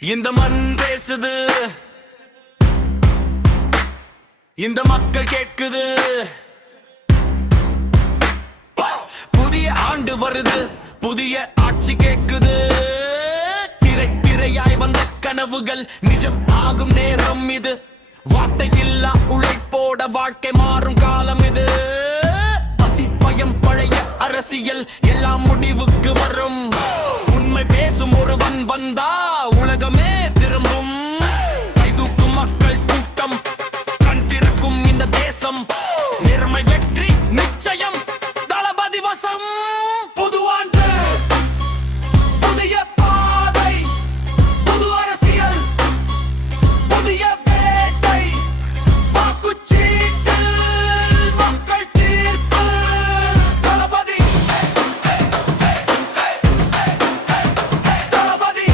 இந்த மண் பேசுது, இந்த மக்கள் கேட்குது. புதிய ஆண்டு வருது, புதிய ஆட்சி கேட்குது. திரை திரையாய் வந்த கனவுகள் நிஜம் ஆகும் நேரம் இது. வார்த்தை இல்லா உழைப்போட வாழ்க்கை மாறும் காலம் இது. பசி பயம் பழைய அரசியல் எல்லாம் முடிவுக்கு வரும். உண்மை பேசும் ஒருவன் வந்தா உலகமே திரும்பும். கைதூக்கும் மக்கள் கூட்டம், கண் திறக்கும் இந்த தேசம். நேர்மை வெற்றி நிச்சயம், தளபதி வசம். புது ஆண்டு, புதிய பாதை, புது அரசியல், புதிய வேட்டை, வாக்குச்சீட்டு, மக்கள் தீர்ப்பு. தளபதி, தளபதி,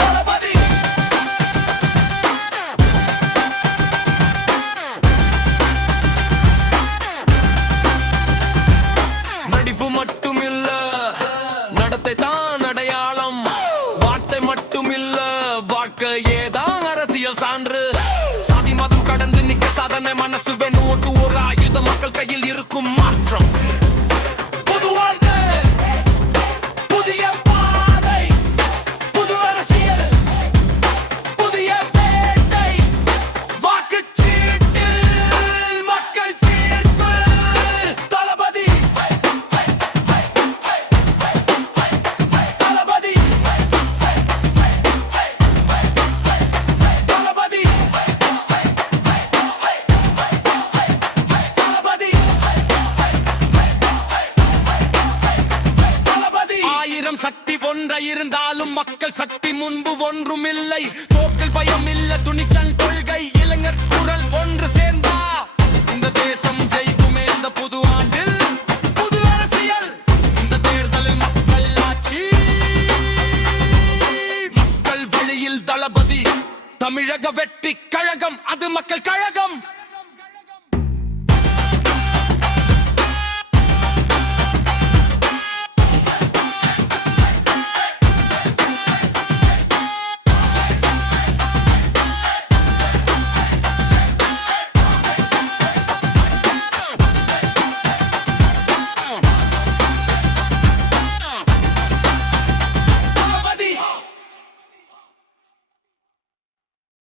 தளபதி. நடிப்பு மட்டும் இல்ல, நடத்தை தான் அடையாளம். வார்த்தை மட்டும் இல்ல, வாழ்க்கையே தான் அரசியல் சான்று. சாதி மதம் கடந்து நிக்க சாதனை மனசு வேணும். ஒரு ஆயுத மக்கள் கையில் இருக்கும் மாற்றம். புது ஆண்டு, புதிய பாதை, புது அரசியல், புதிய வேட்டை, வாக்குச்சீட்டு, மக்கள் தீர்ப்பு. தளபதி, தளபதி, தளபதி, தளபதி. ஆயிரம் சக்தி ஒன்றை இருந்தாலும் மக்கள் சக்தி முன்பு ஒன்றும் இல்லை. போக்கில் பயம் இல்ல, துணிச்சல் கொள்கை, இளைஞர் குரல் ஒன்று சேர்ந்தா இந்த தேசம் ஜெயிக்குமே. இந்த புது ஆண்டில் புது அரசியல், இந்த தேர்தலில் மக்கள் ஆட்சி. மக்கள் வழியில் தளபதி, தமிழக வெற்றி கழகம், அது மக்கள் கழகம்.